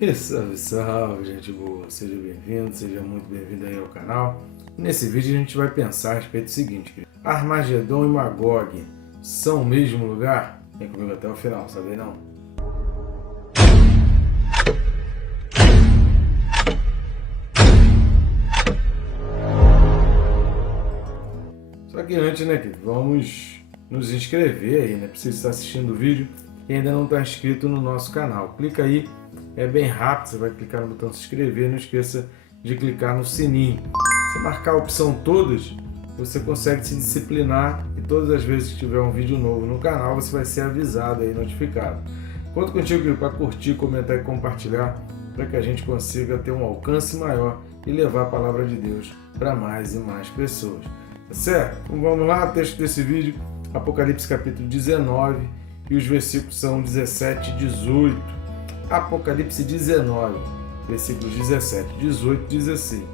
E salve, salve, gente boa! Seja bem-vindo, seja muito bem-vindo aí ao canal. Nesse vídeo a gente vai pensar a respeito do seguinte, querido. Armagedon e Magog são o mesmo lugar? Vem comigo até o final, sabe não? Só que antes, né, querido, vamos nos inscrever aí, né? Precisa estar assistindo o vídeo e ainda não está inscrito no nosso canal. Clica aí, é bem rápido, você vai clicar no botão se inscrever, não esqueça de clicar no sininho. Se marcar a opção todas, você consegue se disciplinar e todas as vezes que tiver um vídeo novo no canal, você vai ser avisado aí, notificado. Conto contigo para curtir, comentar e compartilhar, para que a gente consiga ter um alcance maior e levar a palavra de Deus para mais e mais pessoas. Tá certo? Então vamos lá, o texto desse vídeo, Apocalipse capítulo 19, e os versículos são 17 e 18. Apocalipse 19, versículos 17 e 18 diz assim: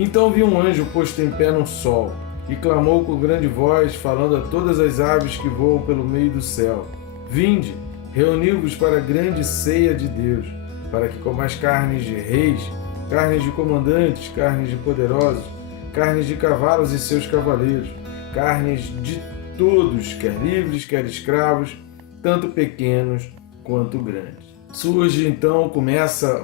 Então vi um anjo posto em pé no sol, e clamou com grande voz, falando a todas as aves que voam pelo meio do céu: Vinde, reuni-vos para a grande ceia de Deus, para que comais carnes de reis, carnes de comandantes, carnes de poderosos, carnes de cavalos e seus cavaleiros, carnes de todos, quer livres, quer escravos, tanto pequenos quanto grandes. Surge então, começa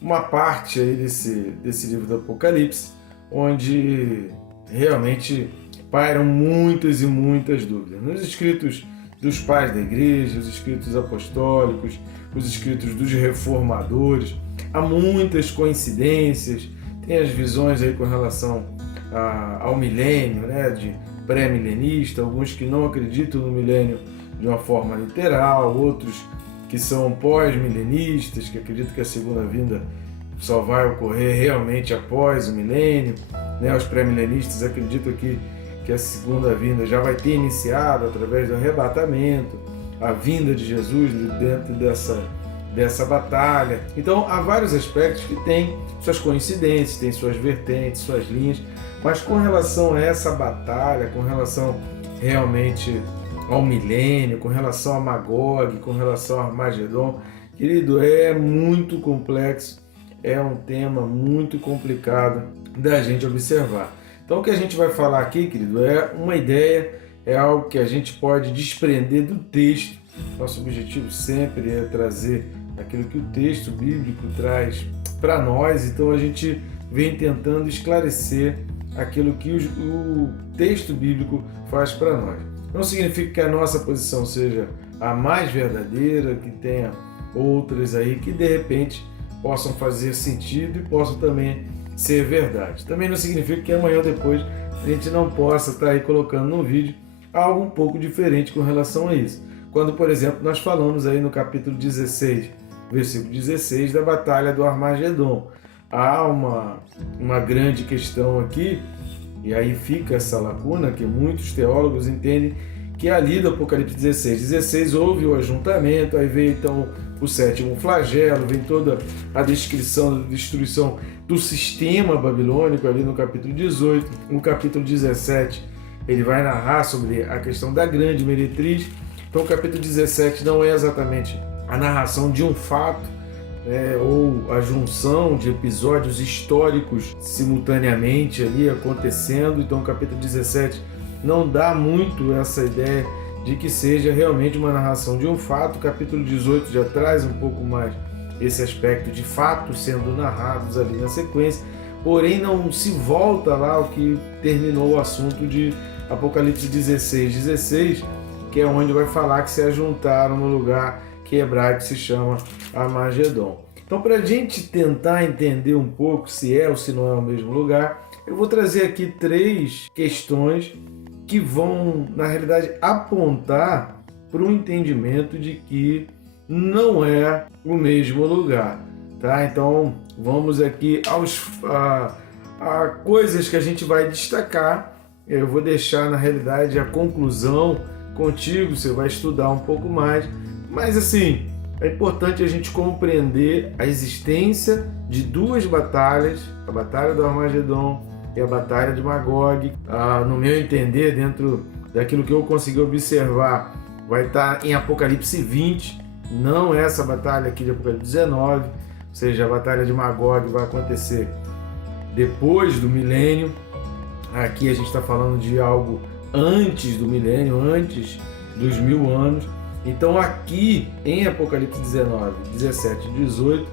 uma parte aí desse livro do Apocalipse, onde realmente pairam muitas e muitas dúvidas. Nos escritos dos pais da igreja, os escritos apostólicos, os escritos dos reformadores, há muitas coincidências, tem as visões aí com relação ao milênio, né, de pré-milenista, alguns que não acreditam no milênio de uma forma literal, outros que são pós-milenistas, que acreditam que a segunda vinda só vai ocorrer realmente após o milênio, né? Os pré-milenistas acreditam que a segunda vinda já vai ter iniciado através do arrebatamento, a vinda de Jesus dentro dessa batalha. Então há vários aspectos que têm suas coincidências, têm suas vertentes, suas linhas, mas com relação a essa batalha, com relação realmente ao milênio, com relação a Magog, com relação a Armagedon, querido, é muito complexo, é um tema muito complicado da gente observar. Então o que a gente vai falar aqui, querido, é uma ideia, é algo que a gente pode desprender do texto. Nosso objetivo sempre é trazer aquilo que o texto bíblico traz para nós, então a gente vem tentando esclarecer aquilo que o texto bíblico faz para nós. Não significa que a nossa posição seja a mais verdadeira, que tenha outras aí que de repente possam fazer sentido e possam também ser verdade. Também não significa que amanhã ou depois a gente não possa estar aí colocando no vídeo algo um pouco diferente com relação a isso. Quando, por exemplo, nós falamos aí no capítulo 16, versículo 16, da batalha do Armagedon. Há uma grande questão aqui, e aí fica essa lacuna que muitos teólogos entendem que ali do Apocalipse 16 houve o ajuntamento, aí veio então o sétimo flagelo, vem toda a descrição da destruição do sistema babilônico ali no capítulo 18. No capítulo 17 ele vai narrar sobre a questão da grande meretriz. Então o capítulo 17 não é exatamente a narração de um fato, ou a junção de episódios históricos simultaneamente ali acontecendo. Então o capítulo 17 não dá muito essa ideia de que seja realmente uma narração de um fato. O capítulo 18 já traz um pouco mais esse aspecto de fatos sendo narrados ali na sequência, porém não se volta lá ao que terminou o assunto de Apocalipse 16, que é onde vai falar que se ajuntaram no lugar que em hebraico se chama Armagedon. Então, para a gente tentar entender um pouco se é ou se não é o mesmo lugar, eu vou trazer aqui 3 questões que vão, na realidade, apontar para o entendimento de que não é o mesmo lugar. Tá? Então, vamos aqui a coisas que a gente vai destacar. Eu vou deixar, na realidade, a conclusão contigo, você vai estudar um pouco mais. Mas, assim, é importante a gente compreender a existência de 2 batalhas, a Batalha do Armagedon e a Batalha de Magog. No meu entender, dentro daquilo que eu consegui observar, vai estar em Apocalipse 20, não essa batalha aqui de Apocalipse 19, ou seja, a batalha de Magog vai acontecer depois do milênio. Aqui a gente está falando de algo antes do milênio, antes dos 1000 anos. Então aqui em Apocalipse 19, 17 e 18,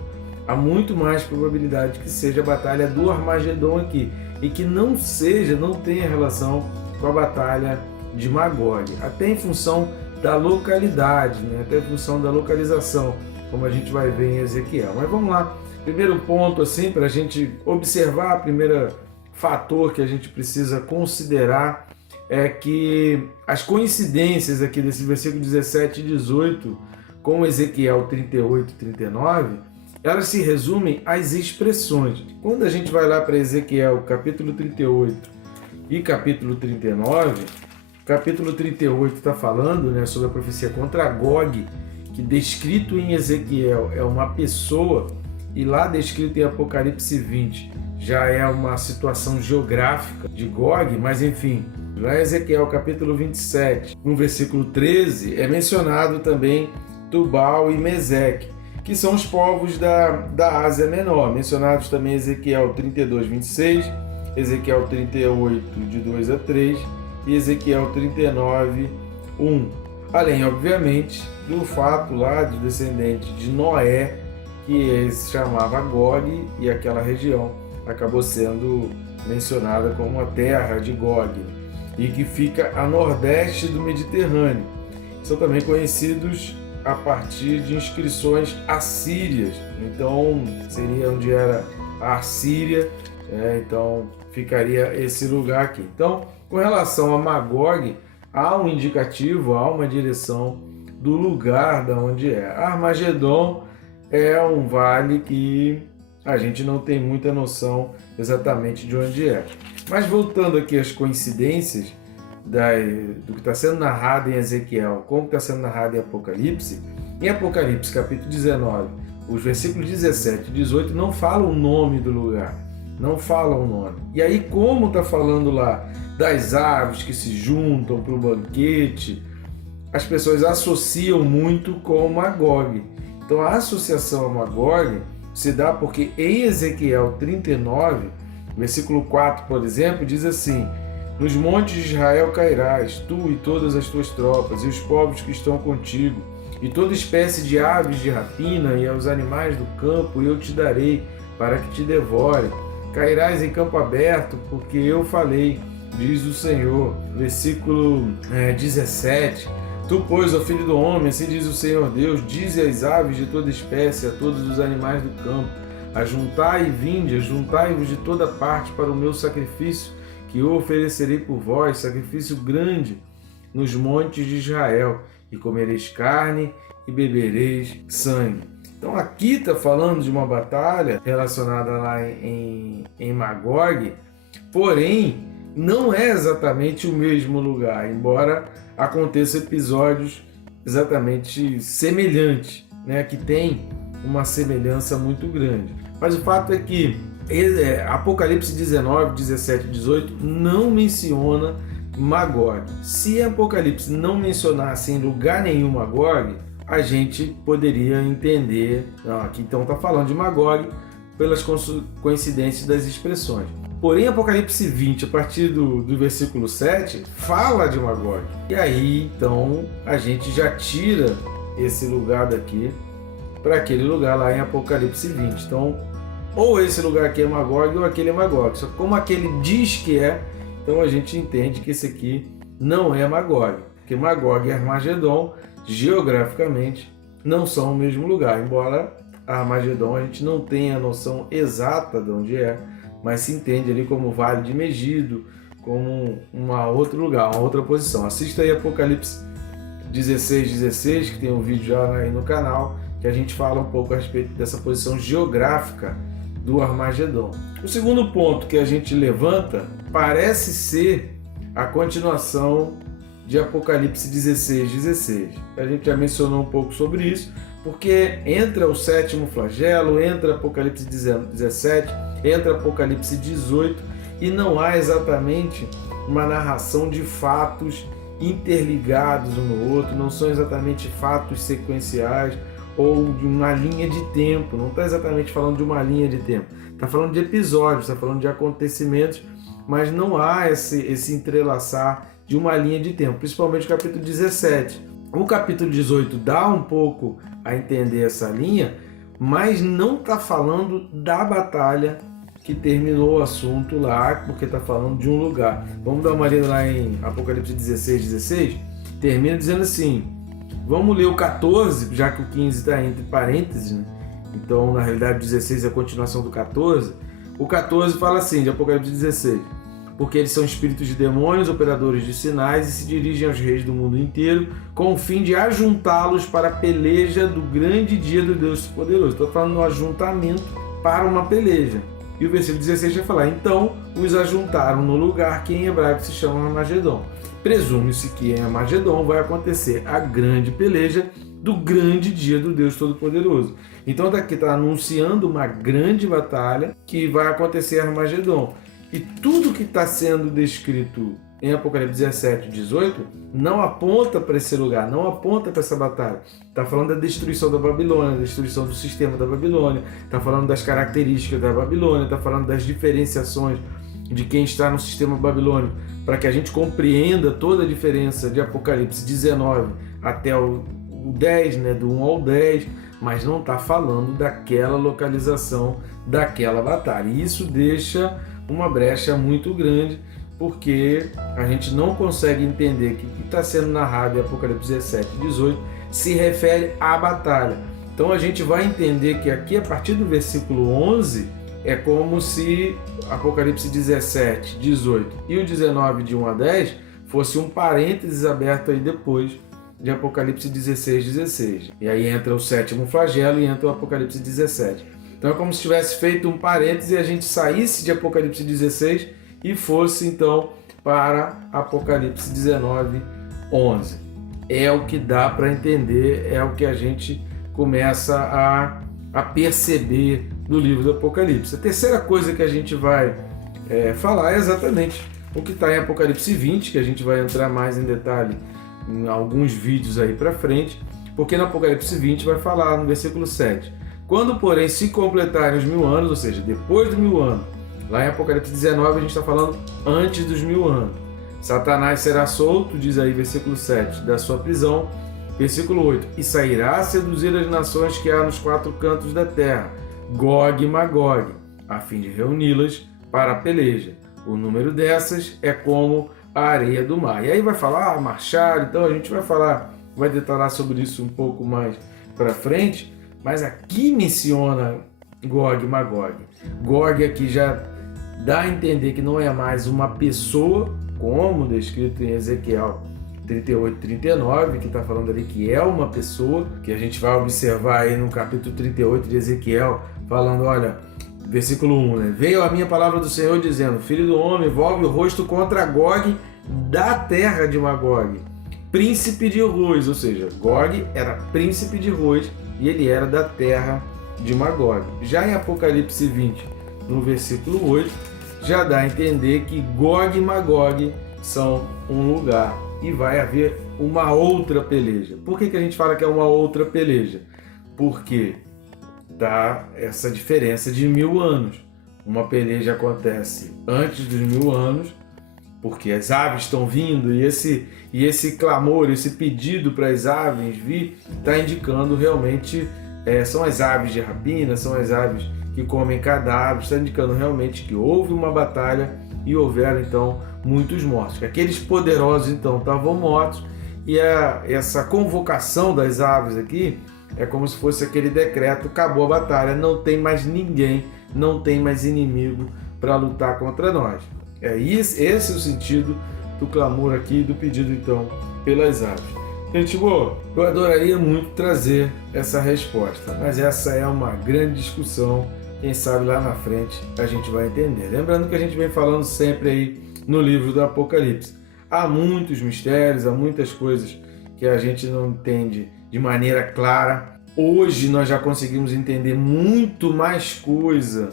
há muito mais probabilidade que seja a batalha do Armagedon aqui, e que não tenha relação com a batalha de Magog, até em função da localidade, né? Até em função da localização, como a gente vai ver em Ezequiel. Mas vamos lá, primeiro ponto assim, para a gente observar, o primeiro fator que a gente precisa considerar é que as coincidências aqui desse versículo 17 e 18 com Ezequiel 38 e 39, elas se resumem às expressões. Quando a gente vai lá para Ezequiel capítulo 38 e capítulo 39, capítulo 38 está falando, né, sobre a profecia contra Gog, que descrito em Ezequiel é uma pessoa, e lá descrito em Apocalipse 20 já é uma situação geográfica de Gog, mas enfim, lá em Ezequiel capítulo 27, no versículo 13, é mencionado também Tubal e Meseque, que são os povos da Ásia Menor, mencionados também em Ezequiel 32, 26, Ezequiel 38, de 2 a 3, e Ezequiel 39, 1. Além, obviamente, do fato lá de descendente de Noé, que se chamava Gog, e aquela região acabou sendo mencionada como a terra de Gog, e que fica a nordeste do Mediterrâneo. São também conhecidos a partir de inscrições assírias, então seria onde era a Assíria, então ficaria esse lugar aqui. Então, com relação a Magog, há um indicativo, há uma direção do lugar da onde é. Armagedon é um vale que a gente não tem muita noção exatamente de onde é. Mas voltando aqui às coincidências do que está sendo narrado em Ezequiel, como está sendo narrado em Apocalipse capítulo 19, os versículos 17 e 18 não falam o nome do lugar, não falam o nome. E aí, como está falando lá das aves que se juntam para o banquete, as pessoas associam muito com Magog. Então a associação a Magog se dá porque em Ezequiel 39, versículo 4, por exemplo, diz assim: nos montes de Israel cairás, tu e todas as tuas tropas, e os povos que estão contigo, e toda espécie de aves de rapina, e aos animais do campo, eu te darei, para que te devorem. Cairás em campo aberto, porque eu falei, diz o Senhor. Versículo 17. Tu, pois, ó filho do homem, assim diz o Senhor Deus, dize às aves de toda espécie, a todos os animais do campo, ajuntai e vinde, ajuntai-vos de toda parte para o meu sacrifício, que eu oferecerei por vós, sacrifício grande nos montes de Israel, e comereis carne e bebereis sangue. Então aqui está falando de uma batalha relacionada lá em Magog, porém não é exatamente o mesmo lugar, embora aconteçam episódios exatamente semelhantes, né, que tem uma semelhança muito grande. Mas o fato é que Apocalipse 19, 17 e 18 não menciona Magog. Se Apocalipse não mencionasse em lugar nenhum Magog, a gente poderia entender, aqui então está falando de Magog pelas coincidências das expressões. Porém, Apocalipse 20, a partir do versículo 7, fala de Magog. E aí, então, a gente já tira esse lugar daqui para aquele lugar lá em Apocalipse 20. Então, ou esse lugar aqui é Magog ou aquele é Magog. Só que como aquele diz que é, então a gente entende que esse aqui não é Magog. Porque Magog e Armagedon, geograficamente, não são o mesmo lugar. Embora Armagedon a gente não tenha a noção exata de onde é, mas se entende ali como Vale de Megido, como outro lugar, uma outra posição. Assista aí Apocalipse 16, que tem um vídeo já aí no canal, que a gente fala um pouco a respeito dessa posição geográfica do Armagedon. O segundo ponto que a gente levanta parece ser a continuação de Apocalipse 16. A gente já mencionou um pouco sobre isso, porque entra o sétimo flagelo, entra Apocalipse 17, entra Apocalipse 18 e não há exatamente uma narração de fatos interligados um no outro, não são exatamente fatos sequenciais ou de uma linha de tempo, não está exatamente falando de uma linha de tempo, está falando de episódios, está falando de acontecimentos, mas não há esse entrelaçar de uma linha de tempo, principalmente o capítulo 17. O capítulo 18 dá um pouco a entender essa linha, mas não está falando da batalha que terminou o assunto lá, porque está falando de um lugar. Vamos dar uma lida lá em Apocalipse 16, termina dizendo assim, vamos ler o 14, já que o 15 está entre parênteses, né? Então na realidade o 16 é a continuação do 14. O 14 fala assim, de Apocalipse 16, porque eles são espíritos de demônios, operadores de sinais, e se dirigem aos reis do mundo inteiro, com o fim de ajuntá-los para a peleja do grande dia do Deus Poderoso. Estou falando no ajuntamento para uma peleja. E o versículo 16 vai falar, então os ajuntaram no lugar que em hebraico se chama Armagedon. Presume-se que em Armagedon vai acontecer a grande peleja do grande dia do Deus Todo-Poderoso. Então daqui está anunciando uma grande batalha que vai acontecer em Armagedon. E tudo que está sendo descrito em Apocalipse 17 e 18 não aponta para esse lugar, não aponta para essa batalha. Está falando da destruição da Babilônia, da destruição do sistema da Babilônia, está falando das características da Babilônia, está falando das diferenciações de quem está no sistema babilônico, para que a gente compreenda toda a diferença de Apocalipse 19 até o 10, né, do 1 ao 10, mas não está falando daquela localização, daquela batalha. E isso deixa uma brecha muito grande, porque a gente não consegue entender que o que está sendo narrado em Apocalipse 17 e 18 se refere à batalha. Então a gente vai entender que aqui, a partir do versículo 11, é como se Apocalipse 17, 18 e o 19, de 1 a 10, fosse um parênteses aberto aí depois de Apocalipse 16, 16. E aí entra o sétimo flagelo e entra o Apocalipse 17. Então é como se tivesse feito um parêntese e a gente saísse de Apocalipse 16 e fosse então para Apocalipse 19, 11. É o que dá para entender, é o que a gente começa a perceber do livro do Apocalipse. A terceira coisa que a gente vai falar é exatamente o que está em Apocalipse 20, que a gente vai entrar mais em detalhe em alguns vídeos aí para frente, porque no Apocalipse 20 vai falar no versículo 7, quando porém se completarem os 1000 anos, ou seja, depois do 1000 anos, lá em Apocalipse 19 a gente está falando antes dos 1000 anos, Satanás será solto, diz aí versículo 7, da sua prisão, versículo 8, e sairá a seduzir as nações que há nos 4 cantos da terra, Gog e Magog, a fim de reuni-las para a peleja. O número dessas é como a areia do mar. E aí vai falar, marchar, então a gente vai detalhar sobre isso um pouco mais para frente, mas aqui menciona Gog e Magog. Gog aqui já dá a entender que não é mais uma pessoa, como descrito em Ezequiel 38, 39, que está falando ali que é uma pessoa, que a gente vai observar aí no capítulo 38 de Ezequiel, falando, olha, versículo 1, né? Veio a minha palavra do Senhor dizendo, filho do homem, volve o rosto contra Gog da terra de Magog, príncipe de Rois, ou seja, Gog era príncipe de Rois e ele era da terra de Magog. Já em Apocalipse 20, no versículo 8, já dá a entender que Gog e Magog são um lugar e vai haver uma outra peleja. Por que a gente fala que é uma outra peleja? Porque dá essa diferença de 1000 anos. Uma peleja acontece antes dos 1000 anos, porque as aves estão vindo e esse clamor, esse pedido para as aves vir, está indicando realmente, são as aves de rapina, são as aves que comem cadáveres, está indicando realmente que houve uma batalha e houveram então muitos mortos. Aqueles poderosos então estavam mortos e essa convocação das aves aqui é como se fosse aquele decreto, acabou a batalha, não tem mais ninguém, não tem mais inimigo para lutar contra nós. Esse é o sentido do clamor aqui, do pedido então pelas aves. Gente boa, eu adoraria muito trazer essa resposta, mas essa é uma grande discussão, quem sabe lá na frente a gente vai entender. Lembrando que a gente vem falando sempre aí no livro do Apocalipse. Há muitos mistérios, há muitas coisas que a gente não entende de maneira clara. Hoje nós já conseguimos entender muito mais coisa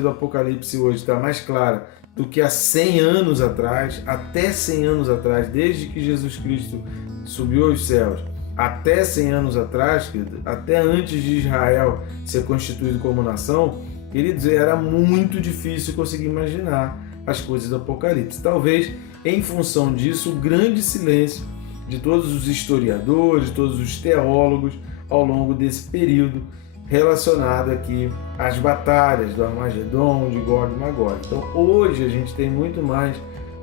do Apocalipse hoje, está mais clara do que há 100 anos atrás, até 100 anos atrás, desde que Jesus Cristo subiu aos céus, até 100 anos atrás, querido, até antes de Israel ser constituído como nação, queridos, era muito difícil conseguir imaginar as coisas do Apocalipse. Talvez, em função disso, o grande silêncio de todos os historiadores, de todos os teólogos ao longo desse período relacionado aqui às batalhas do Armagedon, de Gog e Magog. Então hoje a gente tem muito mais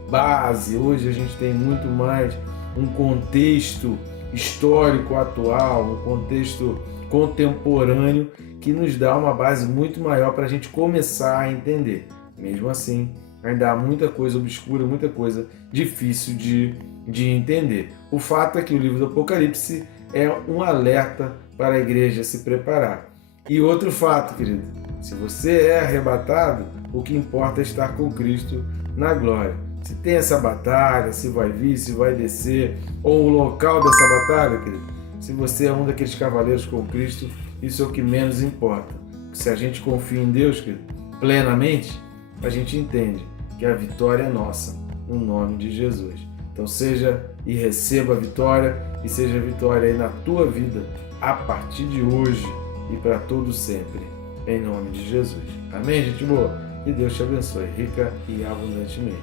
base, hoje a gente tem muito mais um contexto histórico atual, um contexto contemporâneo que nos dá uma base muito maior para a gente começar a entender. Mesmo assim, ainda há muita coisa obscura, muita coisa difícil de entender. O fato é que o livro do Apocalipse é um alerta para a igreja se preparar. E outro fato, querido, se você é arrebatado, o que importa é estar com Cristo na glória. Se tem essa batalha, se vai vir, se vai descer, ou o local dessa batalha, querido, se você é um daqueles cavaleiros com Cristo, isso é o que menos importa. Se a gente confia em Deus, querido, plenamente, a gente entende que a vitória é nossa, no nome de Jesus. Então seja e receba a vitória, e seja a vitória aí na tua vida, a partir de hoje e para todo sempre, em nome de Jesus. Amém, gente boa? Que Deus te abençoe rica e abundantemente.